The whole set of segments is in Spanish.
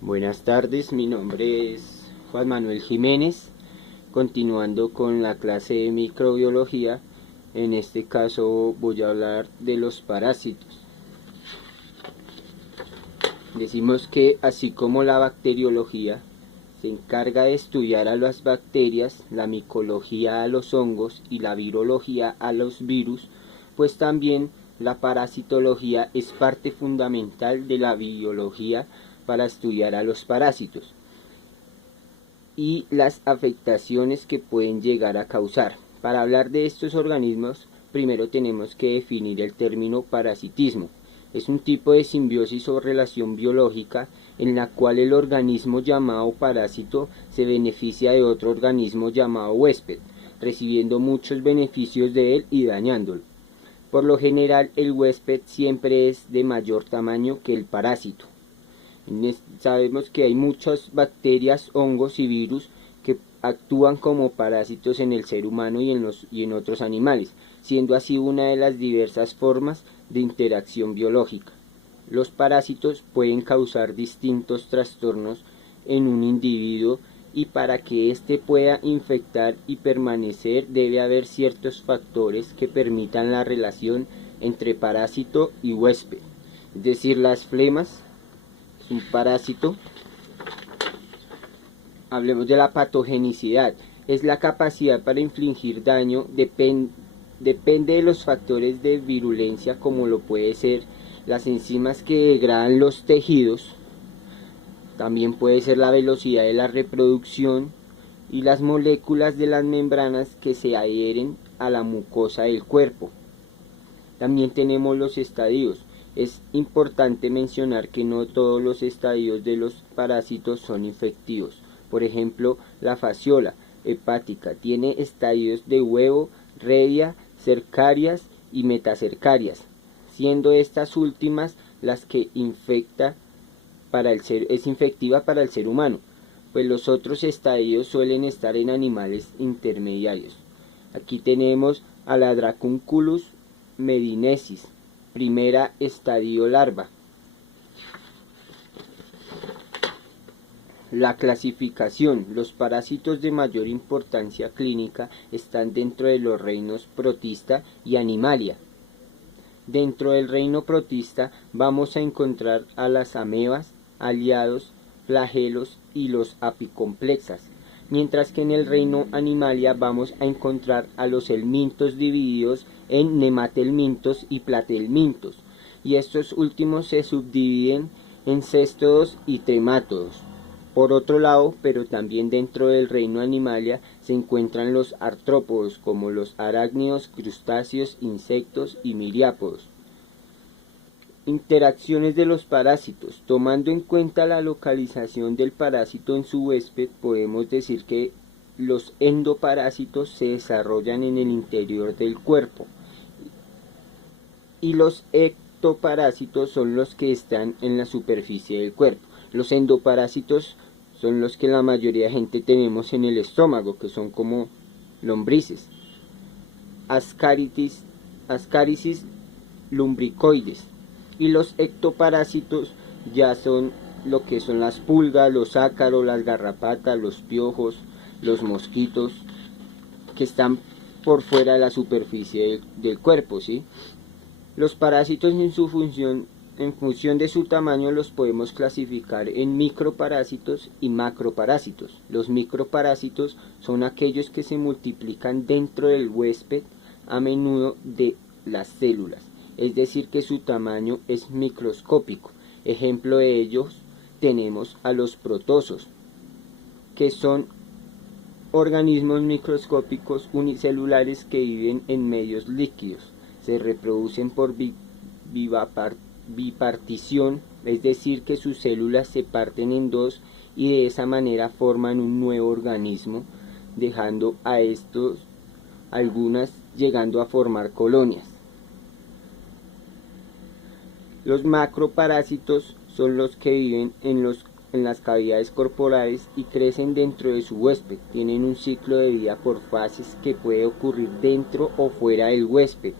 Buenas tardes, mi nombre es Juan Manuel Jiménez, continuando con la clase de microbiología. En este caso voy a hablar de los parásitos. Decimos que así como la bacteriología se encarga de estudiar a las bacterias, la micología a los hongos y la virología a los virus, pues también la parasitología es parte fundamental de la biología para estudiar a los parásitos y las afectaciones que pueden llegar a causar. Para hablar de estos organismos, primero tenemos que definir el término parasitismo. Es un tipo de simbiosis o relación biológica en la cual el organismo llamado parásito se beneficia de otro organismo llamado huésped, recibiendo muchos beneficios de él y dañándolo. Por lo general, el huésped siempre es de mayor tamaño que el parásito. Sabemos que hay muchas bacterias, hongos y virus que actúan como parásitos en el ser humano y en otros animales, siendo así una de las diversas formas de interacción biológica. Los parásitos pueden causar distintos trastornos en un individuo y para que éste pueda infectar y permanecer debe haber ciertos factores que permitan la relación entre parásito y huésped, es decir, las flemas, un parásito. Hablemos de la patogenicidad. Es la capacidad para infligir daño, depende de los factores de virulencia, como lo puede ser las enzimas que degradan los tejidos, también puede ser la velocidad de la reproducción y las moléculas de las membranas que se adhieren a la mucosa del cuerpo. También tenemos los estadios. Es importante mencionar que no todos los estadios de los parásitos son infectivos. Por ejemplo, la fasciola hepática tiene estadios de huevo, redia, cercarias y metacercarias, siendo estas últimas las que es infectiva para el ser humano, pues los otros estadios suelen estar en animales intermediarios. Aquí tenemos a la Dracunculus medinensis, primera estadio larva. La clasificación. Los parásitos de mayor importancia clínica están dentro de los reinos protista y animalia. Dentro del reino protista vamos a encontrar a las amebas, aliados, flagelos y los apicomplexas, mientras que en el reino animalia vamos a encontrar a los helmintos divididos en nematelmintos y platelmintos, y estos últimos se subdividen en céstodos y tremátodos. Por otro lado, pero también dentro del reino animalia se encuentran los artrópodos como los arácnidos, crustáceos, insectos y miriápodos. Interacciones de los parásitos. Tomando en cuenta la localización del parásito en su huésped, podemos decir que los endoparásitos se desarrollan en el interior del cuerpo y los ectoparásitos son los que están en la superficie del cuerpo. Los endoparásitos son los que la mayoría de gente tenemos en el estómago, que son como lombrices. Ascarisis lumbricoides. Y los ectoparásitos ya son lo que son las pulgas, los ácaros, las garrapatas, los piojos, los mosquitos, que están por fuera de la superficie del cuerpo, ¿sí? Los parásitos en función de su tamaño los podemos clasificar en microparásitos y macroparásitos. Los microparásitos son aquellos que se multiplican dentro del huésped, a menudo de las células, es decir que su tamaño es microscópico. Ejemplo de ellos tenemos a los protozoos, que son organismos microscópicos unicelulares que viven en medios líquidos, se reproducen por bipartición, es decir que sus células se parten en dos y de esa manera forman un nuevo organismo, dejando a estos algunas llegando a formar colonias. Los macroparásitos son los que viven en las cavidades corporales y crecen dentro de su huésped. Tienen un ciclo de vida por fases que puede ocurrir dentro o fuera del huésped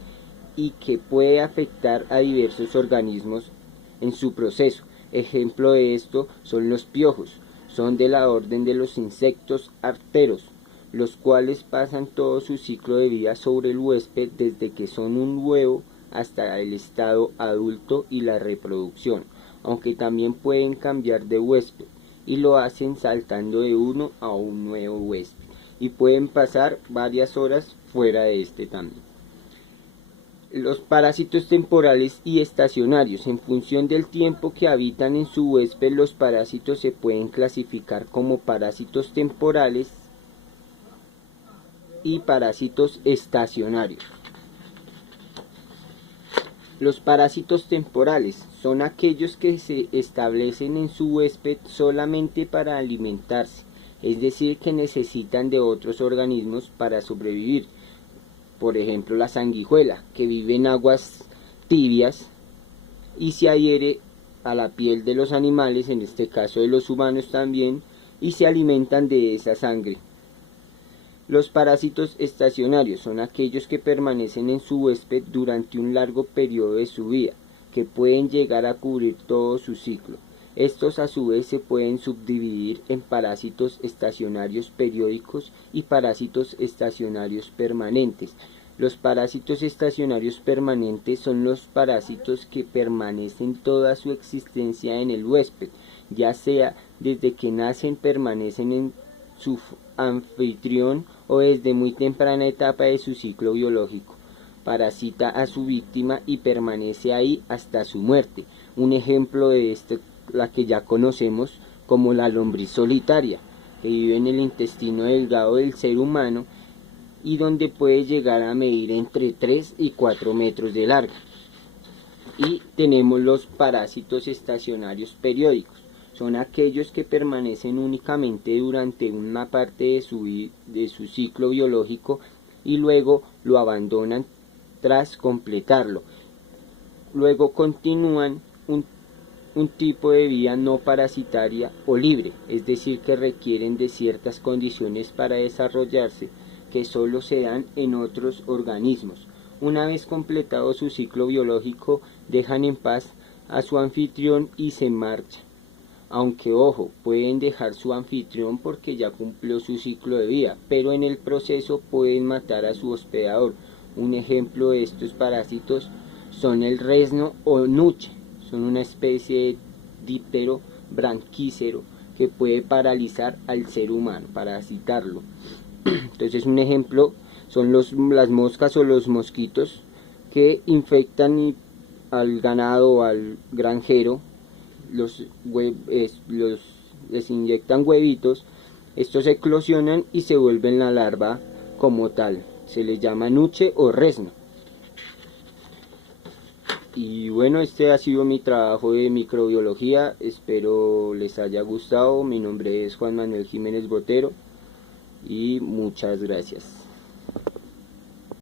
y que puede afectar a diversos organismos en su proceso. Ejemplo de esto son los piojos, son de la orden de los insectos arteros, los cuales pasan todo su ciclo de vida sobre el huésped desde que son un huevo hasta el estado adulto y la reproducción, aunque también pueden cambiar de huésped y lo hacen saltando de uno a un nuevo huésped y pueden pasar varias horas fuera de este también. Los parásitos temporales y estacionarios. En función del tiempo que habitan en su huésped, los parásitos se pueden clasificar como parásitos temporales y parásitos estacionarios. Los parásitos temporales son aquellos que se establecen en su huésped solamente para alimentarse, es decir, que necesitan de otros organismos para sobrevivir. Por ejemplo, la sanguijuela, que vive en aguas tibias y se adhiere a la piel de los animales, en este caso de los humanos también, y se alimentan de esa sangre. Los parásitos estacionarios son aquellos que permanecen en su huésped durante un largo periodo de su vida, que pueden llegar a cubrir todo su ciclo. Estos a su vez se pueden subdividir en parásitos estacionarios periódicos y parásitos estacionarios permanentes. Los parásitos estacionarios permanentes son los parásitos que permanecen toda su existencia en el huésped, ya sea desde que nacen permanecen en su anfitrión o desde muy temprana etapa de su ciclo biológico. Parasita a su víctima y permanece ahí hasta su muerte. Un ejemplo de esto, la que ya conocemos como la lombriz solitaria, que vive en el intestino delgado del ser humano y donde puede llegar a medir entre 3 y 4 metros de largo. Y tenemos los parásitos estacionarios periódicos. Son aquellos que permanecen únicamente durante una parte de su ciclo biológico y luego lo abandonan tras completarlo. Luego continúan un tipo de vida no parasitaria o libre, es decir, que requieren de ciertas condiciones para desarrollarse que solo se dan en otros organismos. Una vez completado su ciclo biológico, dejan en paz a su anfitrión y se marchan. Aunque ojo, pueden dejar su anfitrión porque ya cumplió su ciclo de vida, pero en el proceso pueden matar a su hospedador. Un ejemplo de estos parásitos son el resno o nuche, son una especie de díptero branquícero que puede paralizar al ser humano, parasitarlo. Entonces un ejemplo son las moscas o los mosquitos que infectan al ganado o al granjero, les inyectan huevitos, estos eclosionan y se vuelven la larva como tal, se les llama nuche o resno. Y bueno, este ha sido mi trabajo de microbiología, espero les haya gustado. Mi nombre es Juan Manuel Jiménez Botero y muchas gracias.